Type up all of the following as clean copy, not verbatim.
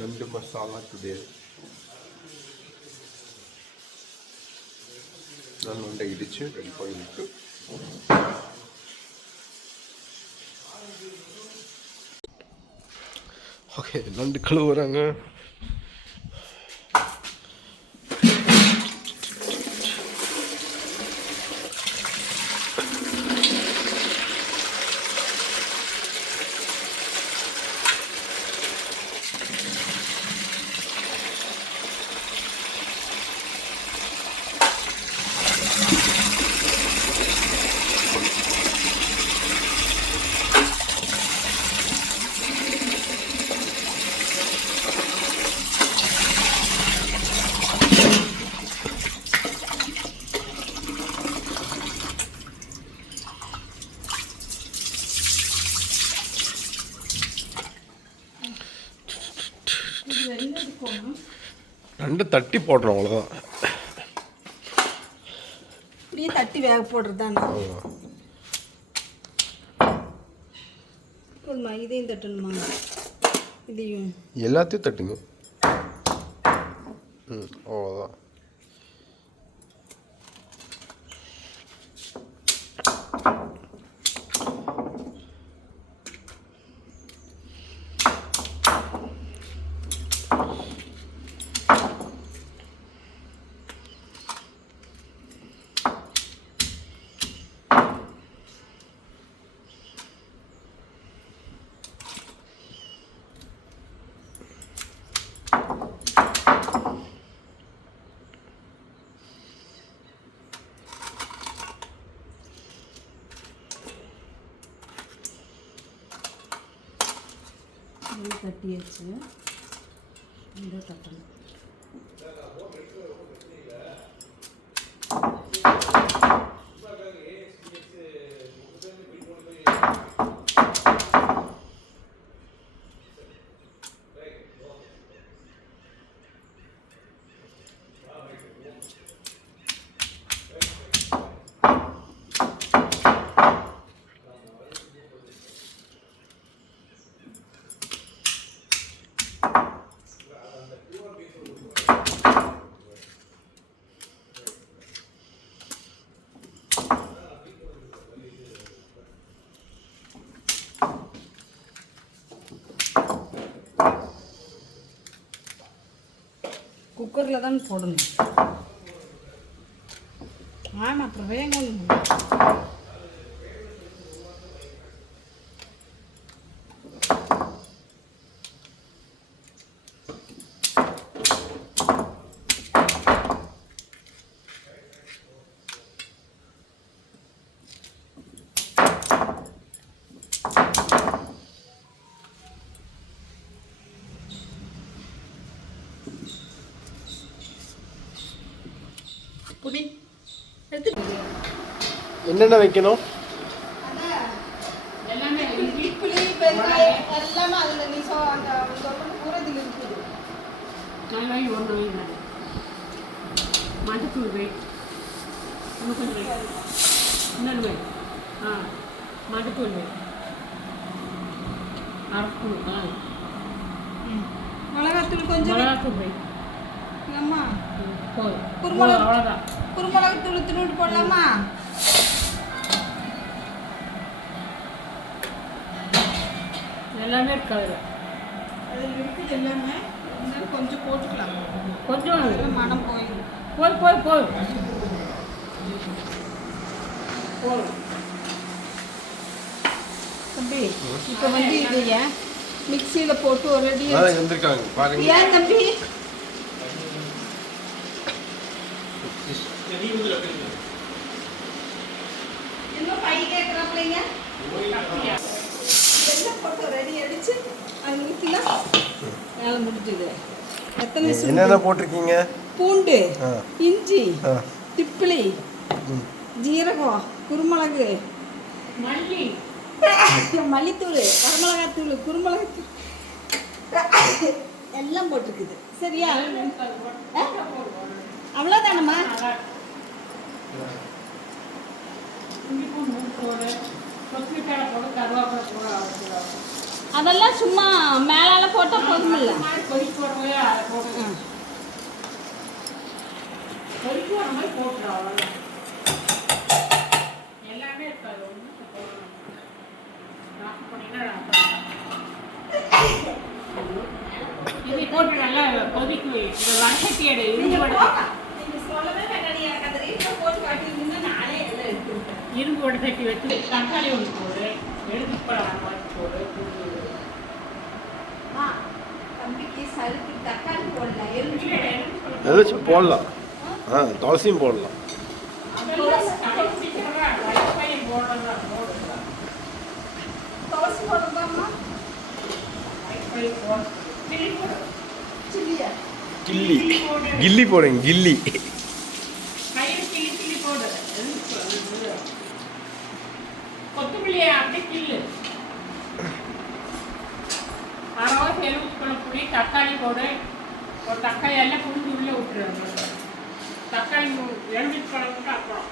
நண்டு மசாலா டுடே. நான் நண்டை இடித்து ரெடி பண்ணிட்டு ஓகே நண்டு கழுவுறாங்க. நண்டு தட்டி போடுறோம் அவ்வளோதான். இப்படியே தட்டி வேக போடுறதாண்ணா. இதையும் தட்டணுமா? இதையும் எல்லாத்தையும் தட்டுங்க. அவ்வளோதான். தட்டியாச்சு. இந்த தட்டணும். குக்கரில் தான் போடணும். ஆமாம், அப்புறம் வேகணும். என்னென்ன வைக்கணும்? மஞ்சத்தூள் வை, கொஞ்சம் வை, இன்னொன்று வை. மஞ்சத்தூள் வை, அரைத்தூள். மிளகாத்தூள் கொஞ்சம், மிளகாத்தூள் வை. அம்மா குருமிளகு, அவ்வளோதான். குருமிளகுத்தூள் திருவிட்டு போடலாமா? எல்லாமே இருக்காது, அதில் இருக்குது எல்லாமே. கொஞ்சம் போட்டுக்கலாம், கொஞ்சம் மனம் போயிடும். போய் தம்பி, இப்போ வந்து இது ஏன் மிக்சியில் போட்டு ஒரு அடி வந்திருக்காங்க பாருங்க. ஏன் தம்பி என்ன பை கேட்குறாப்பிள்ளைங்க? எல்லாம் போட்டு ரெடி அடிச்சு அது ஊற்றிலாம் வேலை முடிஞ்சுது. எத்தனை என்னென்ன போட்டிருக்கீங்க? பூண்டு, இஞ்சி, திப்பிலி, ஜீரகம், குருமிளகு, மல்லித்தூள், வரமிளகாத்தூள், குருமிளகாத்தூள் எல்லாம் போட்டிருக்குது. சரியா? அவ்வளோதானம்மா? அதெல்லாம் சும்மா மேலால போட்டு போட்டால் போதுமில்ல கொதிக்க போடுறதே அதை போட்டு கொதிக்க வர மாதிரி போட்டுரும் அவ்வளோதான். எல்லாமே இருக்காது ஒன்றும் போடணும். ராசம் பண்ணிங்கன்னா இதை போட்டு நல்லா கொதிக்க வை. இந்த வடசட்டி எடு இரும்பு வடசட்டி. இரும்பு வடசட்டி வச்சு தக்காளி ஒன்று போடு, எடுத்து போடு. எதாச்சும் போடலாம். துளசியும் போடலாம். கில்லி கில்லி போடுங்க. கில்லி கொத்தமல்லியை அப்படியே கில்லு. அரைவாசி எலுமிச்சம்பழம் புளி, தக்காளி போடு. ஒரு தக்காளி எல்லாம் புளிஞ்சு உள்ளே விட்டுருவாங்க. தக்காளி எலுமிச்சம்பழம் கூட அப்புறம்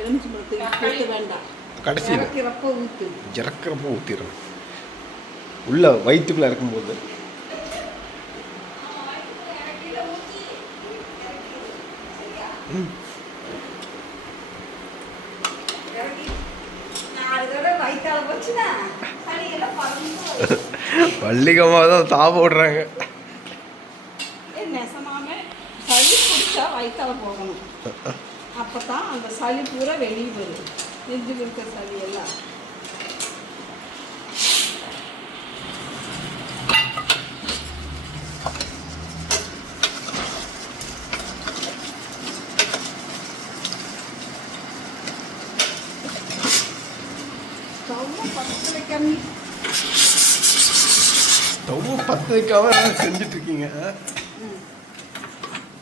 எலுமிச்சம்பழத்துக்கு வேண்டாம். கடைசியில் இறக்கிறப்போ ஊற்றிடும். உள்ள வயிற்றுக்குள்ளே இறக்கும்போது வள்ளிகமாக தான் தாப விடுறாங்க. நெசமாமே சளி பிடிச்சா வயிற்றால போகணும். அப்போ தான் அந்த சளி பூரா வெளியே வரும். நெஞ்சுக்கு இருக்கிற சளி எல்லாம். ஸ்டவ் பற்ற வைக்காம செஞ்சுட்டு இருக்கீங்க.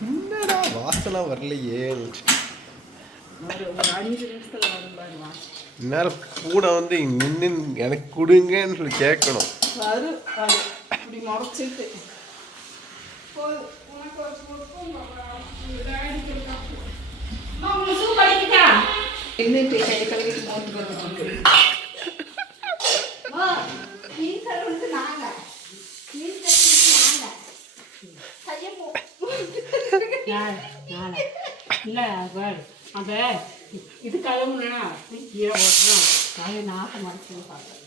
என்னடா வாசனை வரலையே. இந்நேரம் கூட வந்து நின்று எனக்கு கொடுங்கன்னு சொல்லி கேட்கணும். இல்லை அந்த இது கழுவுனா கீரை ஓட்டணும். அது நாசம் மறைச்சு பார்க்குறேன்.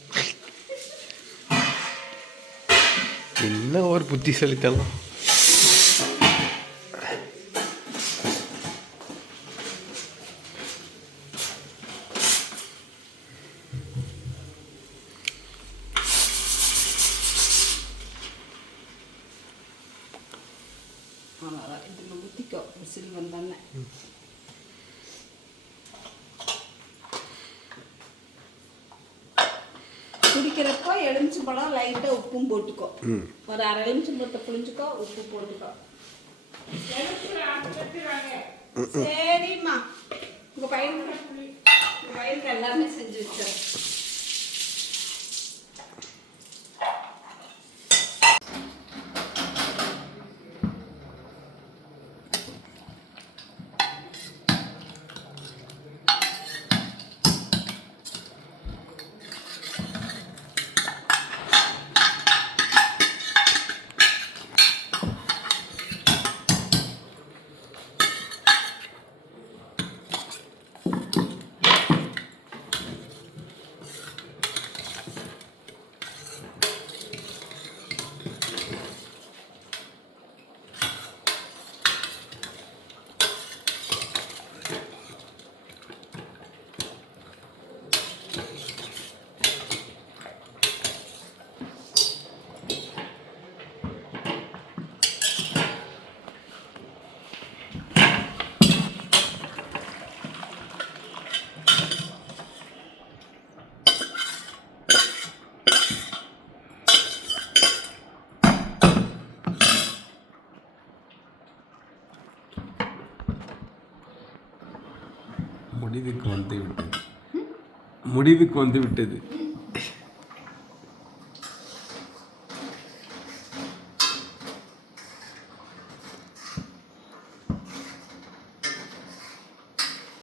என்ன ஒரு புத்திசாலித்தனம். அவ்வளோதான். இதில் ஊற்றிக்கோ விசில் வந்தானே. குடிக்கிறப்போ எலுமிச்சம்பழம் லைட்டாக உப்பும் போட்டுக்கோ. ஒரு அரை எலுமிச்சம்பழத்தை புளிஞ்சுக்கோ, உப்பு போட்டுக்கோ. சரிம்மா, உங்கள் பையனுக்கு எல்லாமே செஞ்சு வச்சேன். முடிவுக்கு வந்து விட்டது.